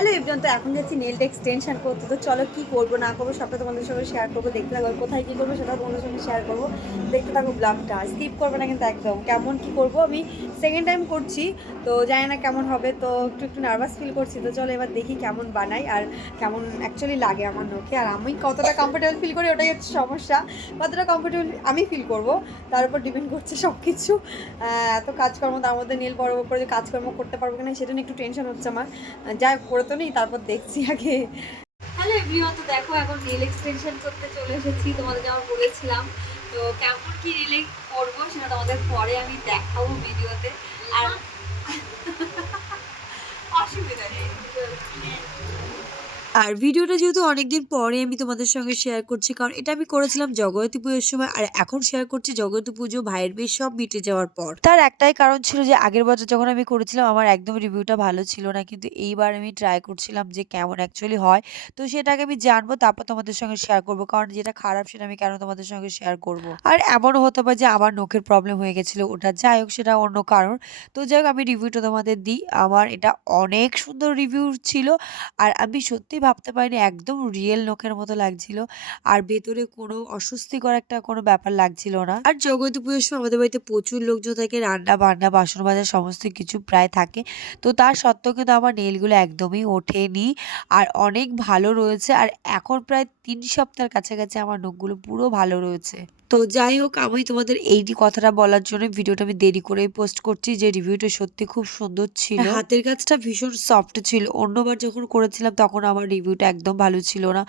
Hello everyone, তো এখন যাচ্ছি নেলটা এক্সটেনশন করতে। তো চলো কি করবো না করবো সবটা তোমাদের সঙ্গে শেয়ার করবো। দেখতে থাকো কোথায় কী করবো সেটা তোমাদের সঙ্গে শেয়ার করবো। দেখতে থাকো ব্লগটা, স্কিপ করবে না কিন্তু একদম। কেমন কি করবো আমি সেকেন্ড টাইম করছি, তো জানি না কেমন হবে, তো একটু একটু নার্ভাস ফিল করছি। তো চলো এবার দেখি কেমন বানাই আর কেমন অ্যাকচুয়ালি লাগে আমার নখে, আর আমি কতটা কমফোর্টেবল ফিল করি ওটাই হচ্ছে সমস্যা। কতটা কমফোর্টেবল আমি ফিল করবো তার উপর ডিপেন্ড করছে সব কিছু। এত কাজকর্ম, তার মধ্যে নেল বড় করে যে কাজকর্ম করতে পারবো কিনা সেটা নিয়ে একটু টেনশন হচ্ছে আমার। যাই করে তো নেই, তারপর দেখছি আগে। হ্যালো এভরিওয়ান, তো দেখো এখন নেল এক্সটেনশন করতে চলে এসেছি, তোমাদের যেমন বলেছিলাম। তো কেমন কি নেল করবো সেটা তোমাদের পরে আমি দেখাবো ভিডিওতে। আর অসুবিধা নেই। আর ভিডিওটা যেহেতু অনেকদিন পরে আমি তোমাদের সঙ্গে শেয়ার করছি, কারণ এটা আমি করেছিলাম জগদ্ধাত্রী পুজোর সময়, আর এখন শেয়ার করছি জগদ্ধাত্রী পুজো ভাইয়ের বিয়ে সব মিটে যাওয়ার পর। তার একটাই কারণ ছিল যে আগের বছর যখন আমি করেছিলাম আমার একদম রিভিউটা ভালো ছিল না, কিন্তু এইবার আমি ট্রাই করছিলাম যে কেমন অ্যাকচুয়ালি হয়। তো সেটাকে আমি জানবো, তারপর তোমাদের সঙ্গে শেয়ার করবো, কারণ যেটা খারাপ সেটা আমি কেন তোমাদের সঙ্গে শেয়ার করব। আর এমনও হতে পারে যে আমার নখের প্রবলেম হয়ে গেছিলো, ওটা যাই হোক সেটা অন্য কারণ। তো যাই হোক আমি রিভিউটা তোমাদের দিই। আমার এটা অনেক সুন্দর রিভিউ ছিল, আর আমি সত্যিই ভাবতে পারিনি, একদম রিয়েল নখের মতো লাগছিল। আর ভেতরে কোনো অস্বস্তিকর একটা কোনো ব্যাপার লাগছিল না। আর জগদ্ধাত্রী পুজোর সময় আমাদের বাড়িতে প্রচুর লোকজন থাকে, রান্না বান্না বাসন মাজা সমস্ত কিছু প্রায় থাকে। তো তার সত্ত্বেও কিন্তু আমার নেলগুলো একদমই ওঠেনি, আর অনেক ভালো রয়েছে। আর এখন প্রায় ৩ সপ্তাহের কাছাকাছি আমার নখগুলো পুরো ভালো রয়েছে। তো যাই হোক আমি তোমাদের এই কথাটা বলার জন্য ভিডিওটা আমি দেরি করে পোস্ট করছি, যে রিভিউটা সত্যি খুব সুন্দর ছিল। হাতের কাজটা ভীষণ সফট ছিল। অন্যবার যখন করেছিলাম তখন আমার রিভিউটা একদম ভালো ছিল না,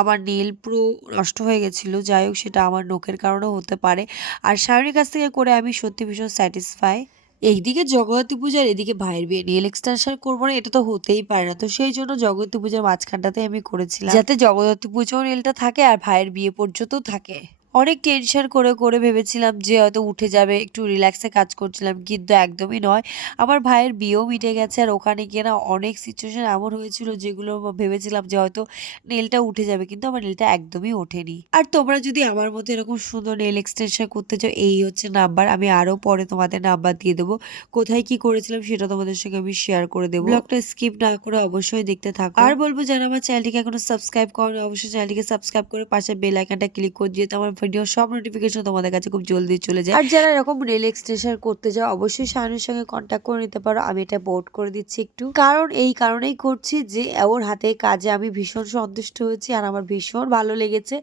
আমার নেল পুরো নষ্ট হয়ে গেছিল। যাই হোক সেটা আমার নখের কারণেও হতে পারে। আর শাওনের কাছ থেকে করে আমি সত্যি ভীষণ স্যাটিসফাই। এইদিকে জগদ্ধাত্রী পূজার, এদিকে ভাইয়ের বিয়ে, নেল এক্সটেনশন করবো না এটা তো হতেই পারে না। তো সেই জন্য জগদ্ধাত্রী পূজার মাঝখানটাতে আমি করেছিলাম, যাতে জগদ্ধাত্রী পুজোও নেলটা থাকে আর ভাইয়ের বিয়ে পর্যন্ত থাকে। অনেক টেনশন করে করে ভেবেছিলাম যে হয়তো উঠে যাবে, একটু রিল্যাক্সে কাজ করছিলাম, কিন্তু একদমই নয়। আমার ভাইয়ের বিয়েও মিটে গেছে, আর ওখানে গিয়ে না অনেক সিচুয়েশন এমন হয়েছিল যেগুলো ভেবেছিলাম যে হয়তো নেলটা উঠে যাবে, কিন্তু আমার নেলটা একদমই ওঠেনি। আর তোমরা যদি আমার মতো এরকম সুন্দর নেল এক্সটেনশন করতে চাও, এই হচ্ছে নাম্বার, আমি আরো পরে তোমাদের নাম্বার দিয়ে দেবো। কোথায় কি করেছিলাম সেটা তোমাদের সঙ্গে আমি শেয়ার করে দেবো। ব্লগটা স্কিপ না করে অবশ্যই দেখতে থাকো। আর বলবো যারা আমার চ্যানেলটিকে এখনো সাবস্ক্রাইব করো, অবশ্যই চ্যানেলটিকে সাবস্ক্রাইব করে পাশে বেল আইকনটা ক্লিক করে দিয়ে আমার ভিডিও সব নোটিফিকেশন তোমাদের কাছে খুব জলদি চলে যায়। আর যারা এরকম নেল এক্সটেনশন করতে চাও অবশ্যই শায়নের সঙ্গে কন্ট্যাক্ট করে নিতে পারো। আমি এটা বোর্ড করে দিচ্ছি একটু, কারণ এই কারণেই করছি যে ওর হাতে কাজে আমি ভীষণ সন্তুষ্ট হয়েছি, আর আমার ভীষণ ভালো লেগেছে।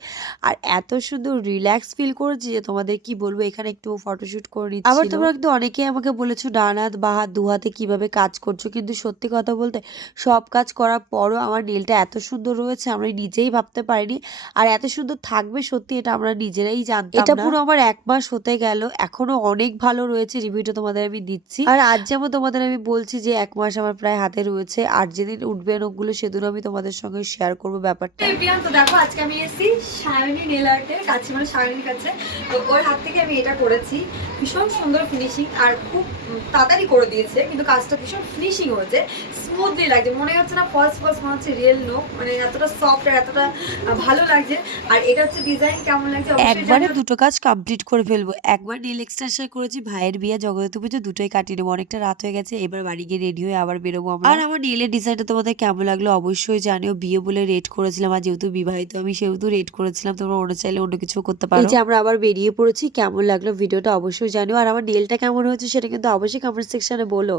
আর এত সুন্দর রিল্যাক্স ফিল করেছি যে তোমাদের কি বলবো। এখানে একটু ফটোশুট করে নিচ্ছি। আবার তোমরা কিন্তু অনেকেই আমাকে বলেছো ডান হাত বা হাত দু হাতে কিভাবে কাজ করছো, কিন্তু সত্যি কথা বলতে সব কাজ করার পরও আমার নেলটা এত সুন্দর রয়েছে আমরা নিজেই ভাবতে পারিনি। আর এত সুন্দর থাকবে সত্যি এটা আমরা নিজেরাই জানতাম না। এটা পুরো আমার ১ মাস হতে গেল, এখনো অনেক ভালো রয়েছে। রিভিউটা তোমাদের আমি দিচ্ছি। আর আজ যেমন তোমাদের আমি বলছি যে ১ মাস আমার প্রায় হাতে রয়েছে, আর যেদিন উঠবে নখগুলো সেদিন আমি তোমাদের সঙ্গে শেয়ার করবো ব্যাপারটা। তো দেখো আজকে আমি এসেছি সায়নী নেল আর্টের কাছে, মানে সায়নীর কাছে। তো ওর হাত থেকে আমি এটা করেছি, ভীষণ সুন্দর ফিনিশিং, আর খুব তাড়াতাড়ি করে দিয়েছে, কিন্তু কাজটা ভীষণ ফিনিশিং হয়েছে, স্মুথলি লাগছে, মনে হচ্ছে না ফার্স্ট ফার্স্ট মনে হচ্ছে রিয়েল নখ, মানে এতটা সফট আর এতটা ভালো লাগছে। আর এটা হচ্ছে ডিজাইন কেমন লাগছে একবারে দুটো কাজ কমপ্লিট করে ফেলবো। একবার নেল এক্সটেনশন করেছি, ভাইয়ের বিয়ে, জগদ্ধাত্রী পুজো, দুটোই কাটিয়ে নেবো। অনেকটা রাত হয়ে গেছে, এবার বাড়ি গিয়ে রেডি হয়ে আবার বেরোবো আমরা। আর আমার নেলের ডিজাইনটা তোমাদের কেমন লাগলো অবশ্যই জানিও। বিয়ে বলে রেড করেছিলাম, আর যেহেতু বিবাহিত আমি সেহেতু রেড করেছিলাম, তোমরা অন্য চাইলে অন্য কিছু করতে পারো। এই যে আমরা আবার বেরিয়ে পড়েছি, কেমন লাগলো ভিডিওটা অবশ্যই জানিও। আর আমার নেলটা কেমন হয়েছে সেটা কিন্তু অবশ্যই কমেন্ট সেকশনে বলো।